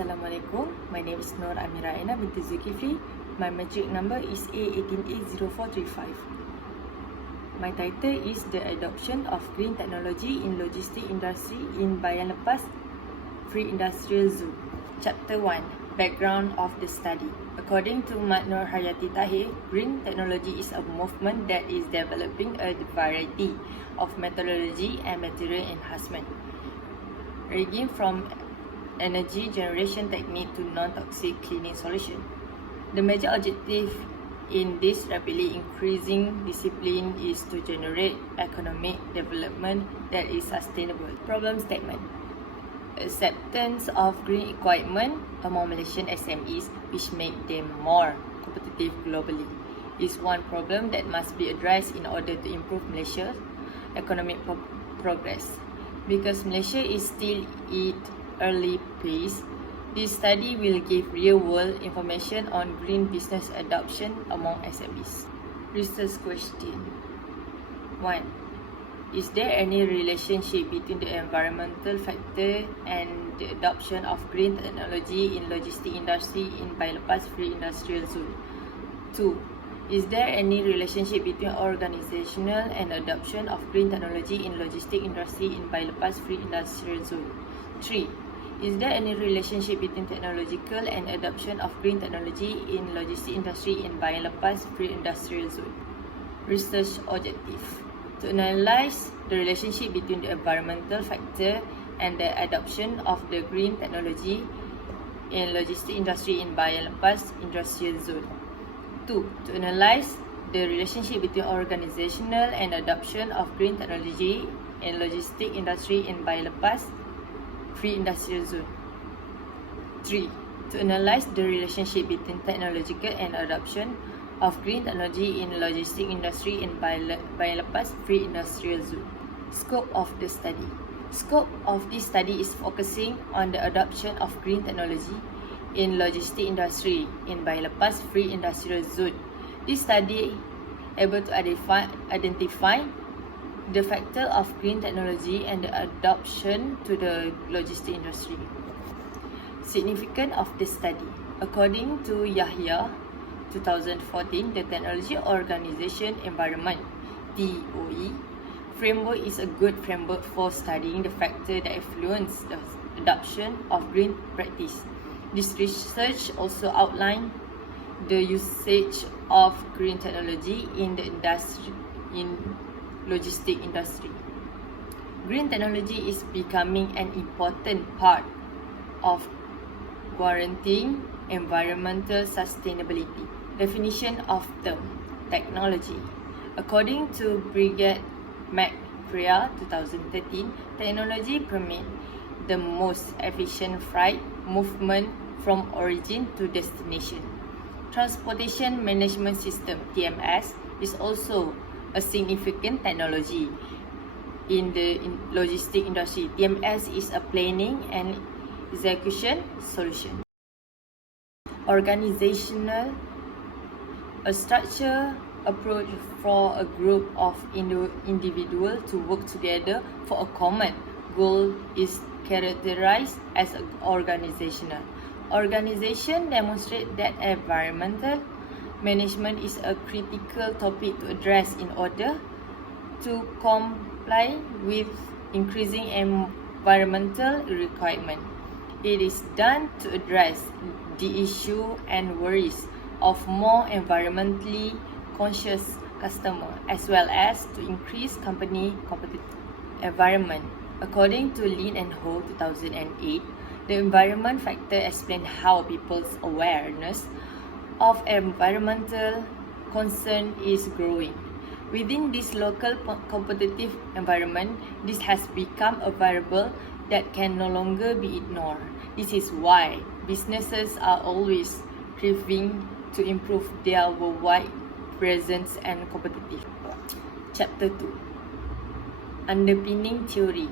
Assalamualaikum. My name is Nur Amira Aina binti Zulkifli. My matric number is A1880435. My title is The Adoption of Green Technology in Logistic Industry in Bayan Lepas Free Industrial Zone. Chapter 1. Background of the study. According to Mat Nur Hayati Tahir, green technology is a movement that is developing a variety of methodology and material enhancement, ranging from energy generation technique to non-toxic cleaning solution. The major objective in this rapidly increasing discipline is to generate economic development that is sustainable. Problem statement. Acceptance of green equipment among Malaysian SMEs, which make them more competitive globally, is one problem that must be addressed in order to improve Malaysia's economic progress. Because Malaysia is still in early phase, this study will give real-world information on green business adoption among SMEs. Research question 1. Is there any relationship between the environmental factor and the adoption of green technology in logistic industry in Bayan Lepas Free Industrial Zone? 2. Is there any relationship between organizational and adoption of green technology in logistic industry in Bayan Lepas Free Industrial Zone? 3. Is there any relationship between technological and adoption of green technology in logistic industry in Bayan Lepas Free Industrial Zone? Research objective. To analyze the relationship between the environmental factor and the adoption of the green technology in logistic industry in Bayan Lepas Industrial Zone. 2. To analyze the relationship between organizational and adoption of green technology in logistic industry in Bayan Lepas Free Industrial Zone. 3. To analyze the relationship between technological and adoption of green technology in logistic industry in Bayan Lepas Free Industrial Zone. Scope of the study. Scope of this study is focusing on the adoption of green technology in logistic industry in Bayan Lepas Free Industrial Zone. This study able to identify the factor of green technology and the adoption to the logistic industry. Significance of the study. According to Yahya 2014, the Technology Organization Environment (TOE) framework is a good framework for studying the factor that influence the adoption of green practice. This research also outlined the usage of green technology in the logistic industry. Green technology is becoming an important part of guaranteeing environmental sustainability. Definition of term technology. According to Brigade McCrea 2013, technology permits the most efficient freight movement from origin to destination. Transportation Management System (TMS) is also a significant technology in the logistic industry. TMS is a planning and execution solution. Organizational. A structured approach for a group of individuals to work together for a common goal is characterized as organizational. Organization demonstrate that environmental management is a critical topic to address in order to comply with increasing environmental requirements. It is done to address the issue and worries of more environmentally conscious customers, as well as to increase company competitive environment. According to Lin and Ho 2008, the environment factor explains how people's awareness of environmental concern is growing. Within this local competitive environment, this has become a variable that can no longer be ignored. This is why businesses are always striving to improve their worldwide presence and competitive. Chapter 2. Underpinning theory.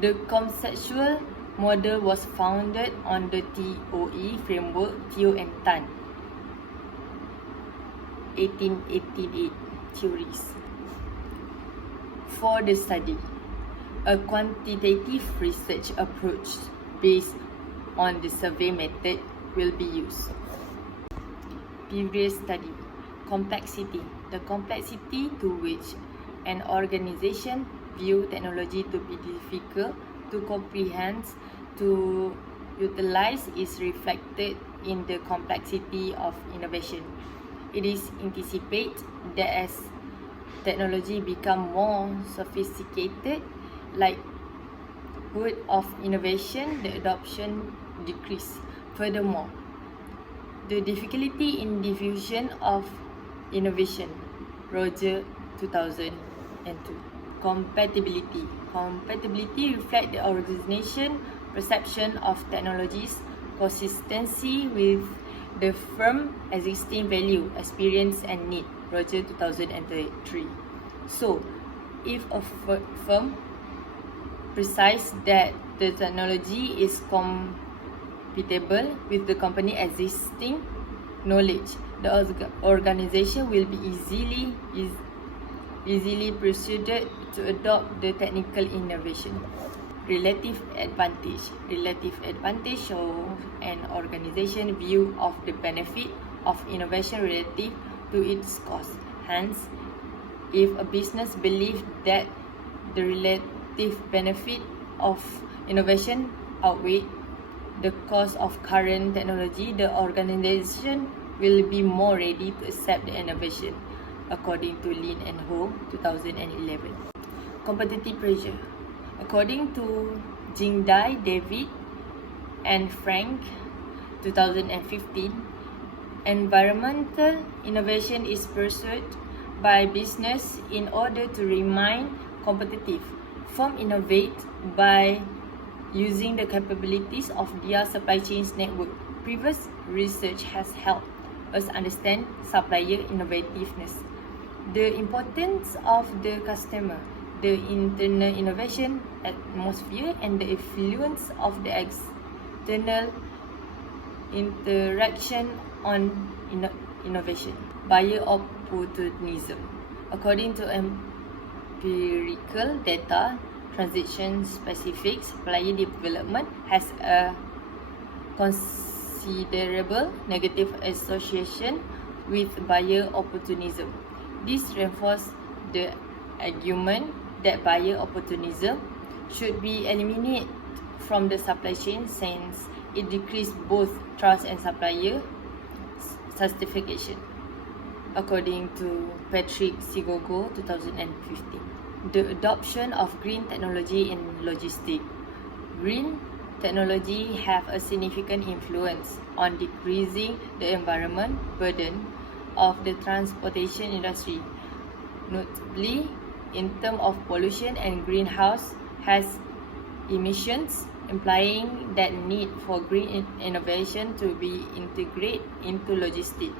The conceptual model was founded on the TOE framework Teo and Tan 1888 theories. For the study, a quantitative research approach based on the survey method will be used. Previous study. Complexity. The complexity to which an organization view technology to be difficult to comprehend, to utilize is reflected in the complexity of innovation. It is anticipated that as technology become more sophisticated, likelihood of innovation, the adoption decrease. Furthermore, the difficulty in diffusion of innovation. Roger, 2002. Compatibility. Compatibility reflects the organization perception of technologies, consistency with the firm's existing value, experience and need. Roger, 2003. So, if a firm precise that the technology is compatible with the company existing knowledge, the organization will be easily persuaded to adopt the technical innovation. Relative advantage. Relative advantage shows an organization view of the benefit of innovation relative to its cost. Hence, if a business believes that the relative benefit of innovation outweigh the cost of current technology, the organization will be more ready to accept the innovation, according to Lin and Ho, 2011. Competitive pressure. According to Jingdai, David, and Frank, 2015, environmental innovation is pursued by business in order to remain competitive. Firms innovate by using the capabilities of their supply chain network. Previous research has helped us understand supplier innovativeness, the importance of the customer, the internal innovation atmosphere, and the influence of the external interaction on innovation. Buyer opportunism. According to empirical data, transaction-specific supplier development has a considerable negative association with buyer opportunism. This reinforces the argument that buyer opportunism should be eliminated from the supply chain since it decreases both trust and supplier certification, according to Patrick Sigogo, 2015. The adoption of green technology in logistics. Green technology have a significant influence on decreasing the environment burden of the transportation industry, notably in terms of pollution and greenhouse gas emissions, implying that need for green innovation to be integrated into logistics,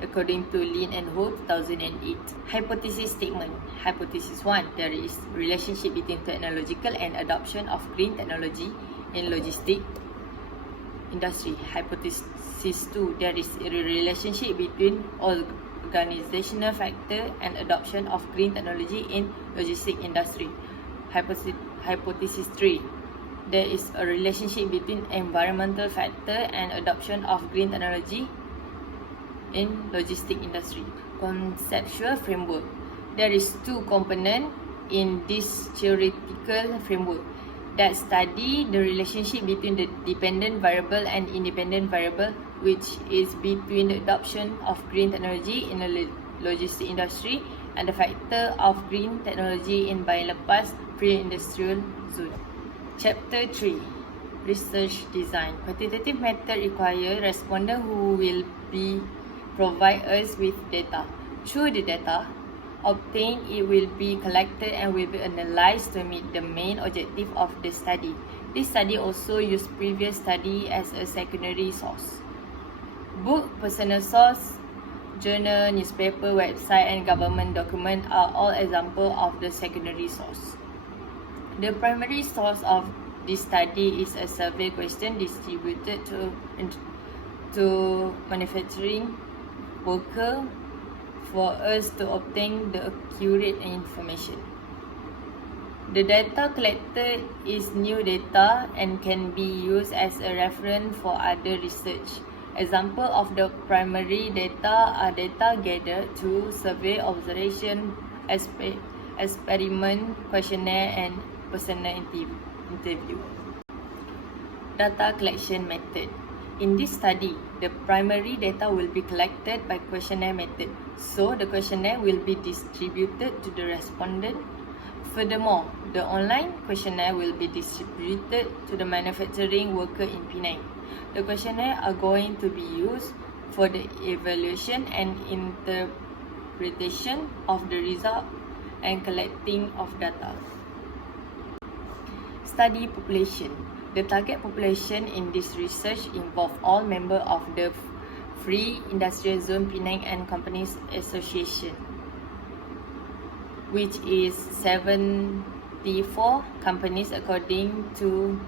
according to Lin and Ho, 2008. Hypothesis statement. Hypothesis 1. There is relationship between technological and adoption of green technology in logistics industry. Hypothesis 2. There is a relationship between organizational factor and adoption of green technology in logistics industry. Hypothesis 3. There is a relationship between environmental factor and adoption of green technology in logistics industry. Conceptual framework. There is two components in this theoretical framework that study the relationship between the dependent variable and independent variable, which is between the adoption of green technology in the logistics industry and the factor of green technology in bypass pre-industrial zone. Chapter 3. Research design. Quantitative method require respondent who will be provide us with data. Through the data obtained, it will be collected and will be analyzed to meet the main objective of the study. This study also used previous study as a secondary source. Book, personal source, journal, newspaper, website, and government document are all examples of the secondary source. The primary source of this study is a survey question distributed to manufacturing worker for us to obtain the accurate information. The data collected is new data and can be used as a reference for other research. Example of the primary data are data gathered through survey, observation, experiment, questionnaire, and personal interview. Data collection method. In this study, the primary data will be collected by questionnaire method, so the questionnaire will be distributed to the respondent. Furthermore, the online questionnaire will be distributed to the manufacturing worker in Penang. The questionnaire are going to be used for the evaluation and interpretation of the result and collecting of data. Study population. The target population in this research involve all members of the Free Industrial Zone Penang and Companies Association, which is 74 companies according to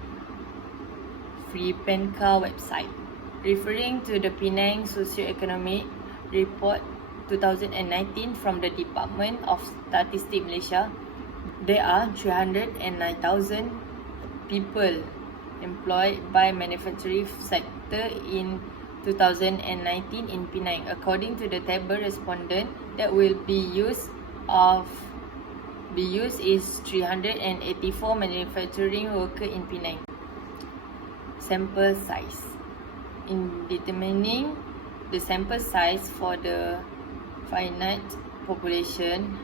Freepenca website. Referring to the Penang Socio-Economic Report 2019 from the Department of Statistics Malaysia, there are 309,000 people employed by manufacturing sector in 2019 in Penang. According to the table, respondent that will be used is 384 manufacturing worker in Penang. Sample size. In determining the sample size for the finite population,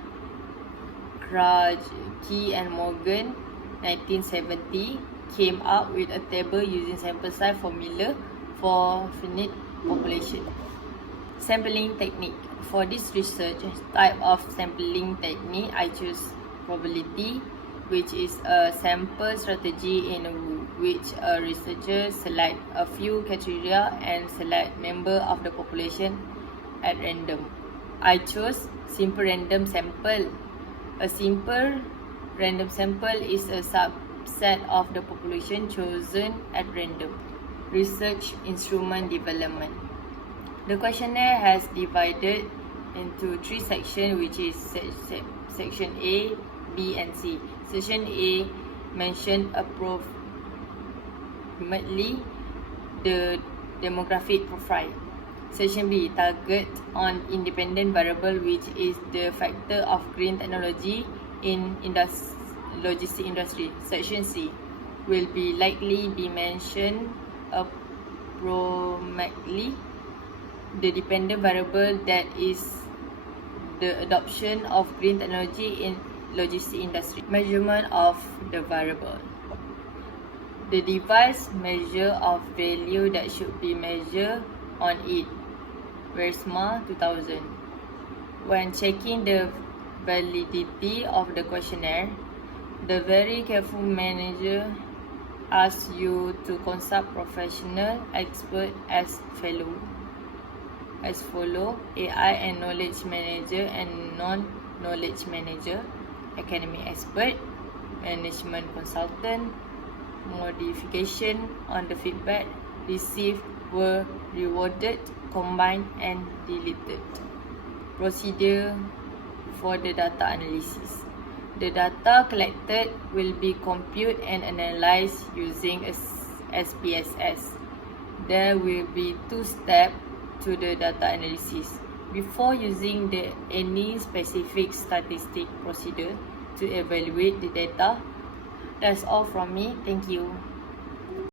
Key and Morgan 1970 came up with a table using sample size formula for finite population. Sampling technique. For this research type of sampling technique, I choose probability, which is a sample strategy in which a researcher select a few criteria and select member of the population at random. I chose simple random sample. A simple random sample is a subset of the population chosen at random. Research instrument development. The questionnaire has divided into three sections, which is section A, B, and C. Section A mentioned approximately the demographic profile. Section B target on independent variable, which is the factor of green technology in logistic industry. Section C will be likely be mentioned approximately the dependent variable, that is the adoption of green technology in logistic industry. Measurement of the variable. The device measure of value that should be measured on it. Versma 2000. When checking the validity of the questionnaire, the very careful manager asks you to consult professional expert as follow: AI and knowledge manager and non-knowledge manager, academic expert, management consultant. Modification on the feedback received were rewarded, combined, and deleted. Procedure for the data analysis. The data collected will be computed and analyzed using SPSS. There will be two steps to the data analysis. Before using any specific statistic procedure to evaluate the data. That's all from me. Thank you.